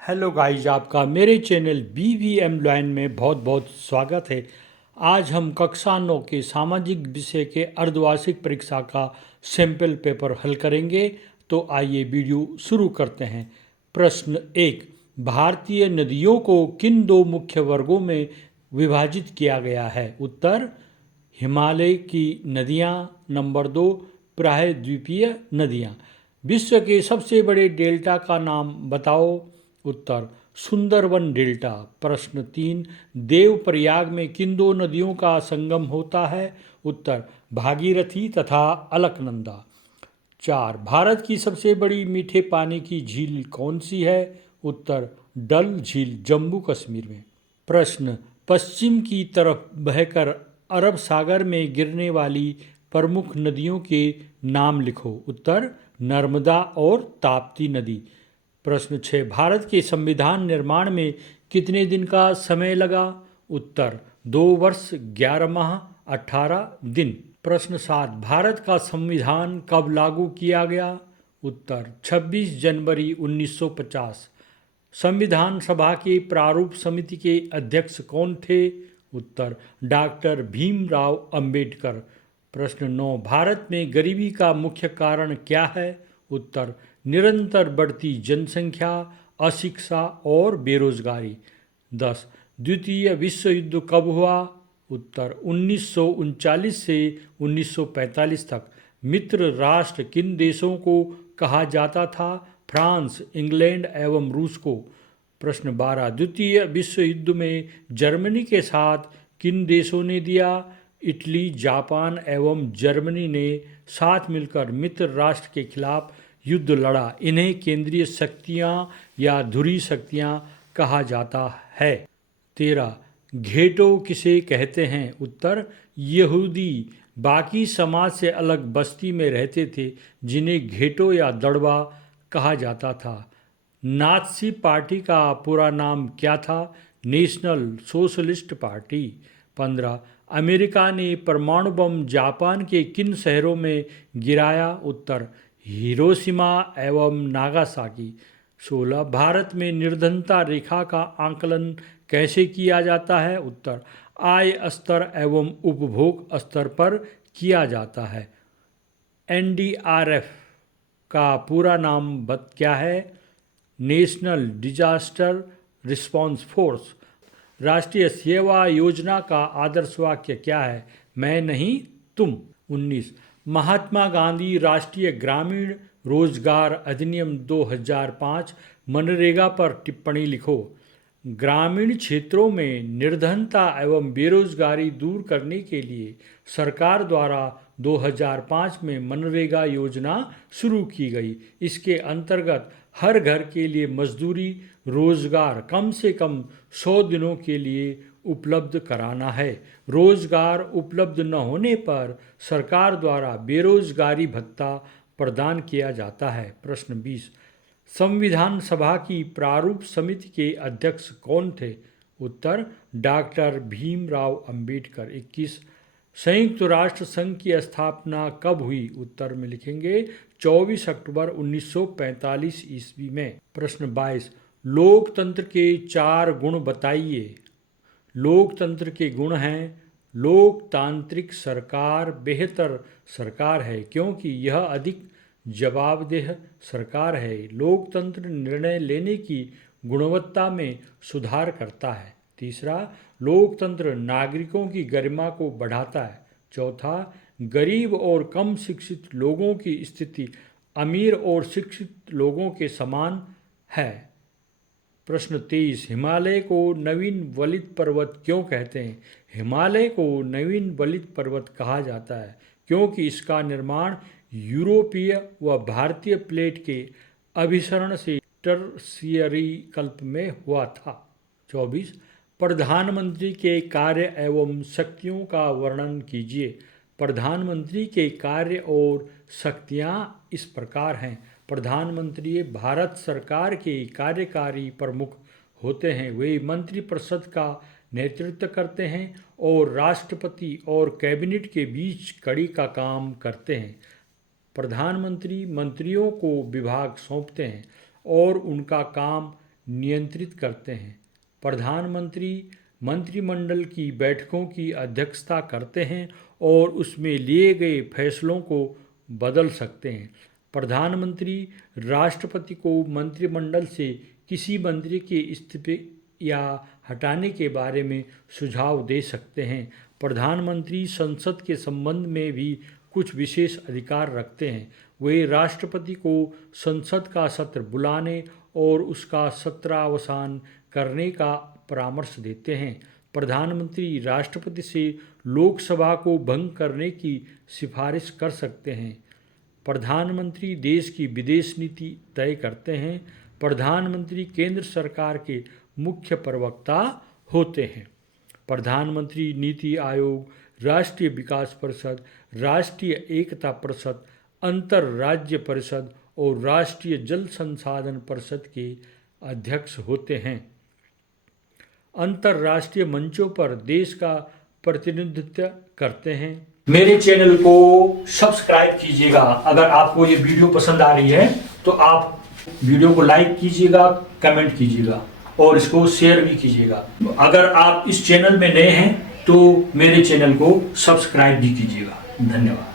Hello guys, आपका मेरे channel BVM line में बहुत बहुत स्वागत है। आज हम कक्षा 9 के सामाजिक विषय के अर्धवार्षिक परीक्षा का सैंपल पेपर हल करेंगे। तो आइए वीडियो शुरू करते हैं। प्रश्न 1, भारतीय नदियों को किन दो मुख्य वर्गों में विभाजित किया गया है? उत्तर, हिमालय की नदियाँ। नंबर 2, प्रायद्वीपीय नदियाँ। विश्व के सबसे बड़े डेल्टा का नाम बताओ। उत्तर, सुंदरबन डेल्टा। प्रश्न 3, देवप्रयाग में किन दो नदियों का संगम होता है? उत्तर, भागीरथी तथा अलकनंदा। 4, भारत की सबसे बड़ी मीठे पानी की झील कौन सी है? उत्तर, डल झील, जम्मू कश्मीर में। प्रश्न, पश्चिम की तरफ बहकर अरब सागर में गिरने वाली प्रमुख नदियों के नाम लिखो। उत्तर, नर्मदा और ताप्ती नदी। प्रश्न 6, भारत के संविधान निर्माण में कितने दिन का समय लगा? उत्तर, 2 वर्ष 11 माह 18 दिन। प्रश्न 7, भारत का संविधान कब लागू किया गया? उत्तर, 26 जनवरी 1950। संविधान सभा के प्रारूप समिति के अध्यक्ष कौन थे? उत्तर, डॉक्टर भीमराव अंबेडकर। प्रश्न 9, भारत में गरीबी का मुख्य कारण क्या है? उत्तर, निरंतर बढ़ती जनसंख्या, अशिक्षा और बेरोजगारी। 10, द्वितीय विश्व युद्ध कब हुआ? उत्तर, 1939 से 1945 तक। मित्र राष्ट्र किन देशों को कहा जाता था? फ्रांस, इंग्लैंड एवं रूस को। प्रश्न 12, द्वितीय विश्व युद्ध में जर्मनी के साथ किन देशों ने दिया? इटली, जापान एवं जर्मनी ने साथ मिलकर मित्र राष्ट्र के खिलाफ युद्ध लड़ा। इन्हें केंद्रीय शक्तियाँ या धुरी शक्तियाँ कहा जाता है। 13, घेटो किसे कहते हैं? उत्तर, यहूदी बाकी समाज से अलग बस्ती में रहते थे जिन्हें घेटो या दड़बा कहा जाता था। नात्सी पार्टी का पूरा नाम क्या था? National socialist party. 15, अमेरिका ने परमाणु बम जापान के किन शहरों में गिराया? उत्तर, हिरोशिमा एवं नागासाकी। 16, भारत में निर्धनता रेखा का आकलन कैसे किया जाता है? उत्तर, आय स्तर एवं उपभोग स्तर पर किया जाता है। NDRF का पूरा नाम क्या है? National disaster response force. राष्ट्रीय सेवा योजना का आदर्श वाक्य क्या है? मैं नहीं तुम। 19, महात्मा गांधी राष्ट्रीय ग्रामीण रोजगार अधिनियम 2005 मनरेगा पर टिप्पणी लिखो। ग्रामीण क्षेत्रों में निर्धनता एवं बेरोजगारी दूर करने के लिए सरकार द्वारा 2005 में मनरेगा योजना शुरू की गई। इसके अंतर्गत हर घर के लिए मजदूरी रोजगार कम से कम 100 दिनों के लिए उपलब्ध कराना है। रोजगार उपलब्ध न होने पर सरकार द्वारा बेरोजगारी भत्ता प्रदान किया जाता है। प्रश्न 20, संविधान सभा की प्रारूप समिति के अध्यक्ष कौन थे? उत्तर, डॉक्टर भीमराव अंबेडकर। 21, संयुक्त राष्ट्र संघ की स्थापना कब हुई? उत्तर में लिखेंगे 24 अक्टूबर 1945 ईस्वी में। प्रश्न 22, लोकतंत्र के 4 गुण बताइए। लोकतंत्र के गुण हैं, लोकतांत्रिक सरकार बेहतर सरकार है क्योंकि यह अधिक जवाबदेह सरकार है। लोकतंत्र निर्णय लेने की गुणवत्ता में सुधार करता है। तीसरा, लोकतंत्र नागरिकों की गरिमा को बढ़ाता है। चौथा, गरीब और कम शिक्षित लोगों की स्थिति अमीर और शिक्षित लोगों के समान है। प्रश्न 23, हिमालय को नवीन वलित पर्वत क्यों कहते हैं? हिमालय को नवीन वलित पर्वत कहा जाता है क्योंकि इसका निर्माण यूरोपीय व भारतीय प्लेट के अभिसरण से टर्शियरी कल्प में हुआ था। 24, प्रधानमंत्री के कार्य एवं शक्तियों का वर्णन कीजिए। प्रधानमंत्री के कार्य और शक्तियाँ इस प्रकार हैं। प्रधानमंत्री भारत सरकार के कार्यकारी प्रमुख होते हैं। वे मंत्रिपरिषद का नेतृत्व करते हैं और राष्ट्रपति और कैबिनेट के बीच कड़ी का काम करते हैं। प्रधानमंत्री मंत्रियों को विभाग सौंपते हैं और उनका काम नियंत्रित करते हैं। प्रधानमंत्री मंत्रिमंडल की बैठकों की अध्यक्षता करते हैं और उसमें लिए गए फैसलों को बदल सकते हैं। प्रधानमंत्री राष्ट्रपति को मंत्रिमंडल से किसी मंत्री के इस्तीफे या हटाने के बारे में सुझाव दे सकते हैं। प्रधानमंत्री संसद के संबंध में भी कुछ विशेष अधिकार रखते हैं। वे राष्ट्रपति को संसद का सत्र बुलाने और उसका सत्रावसान करने का परामर्श देते हैं। प्रधानमंत्री राष्ट्रपति से लोकसभा को भंग करने की सिफारिश कर सकते हैं। प्रधानमंत्री देश की विदेश नीति तय करते हैं। प्रधानमंत्री केंद्र सरकार के मुख्य प्रवक्ता होते हैं। प्रधानमंत्री नीति आयोग, राष्ट्रीय विकास परिषद, राष्ट्रीय एकता परिषद, अंतर्राज्य परिषद और राष्ट्रीय जल संसाधन परिषद के अध्यक्ष होते हैं। अंतर्राष्ट्रीय मंचों पर देश का प्रतिनिधित्व करते हैं। मेरे चैनल को सब्सक्राइब कीजिएगा। अगर आपको ये वीडियो पसंद आ रही है तो आप वीडियो को लाइक कीजिएगा, कमेंट कीजिएगा और इसको शेयर भी कीजिएगा। अगर आप इस चैनल में नए हैं तो मेरे चैनल को सब्सक्राइब भी कीजिएगा। धन्यवाद।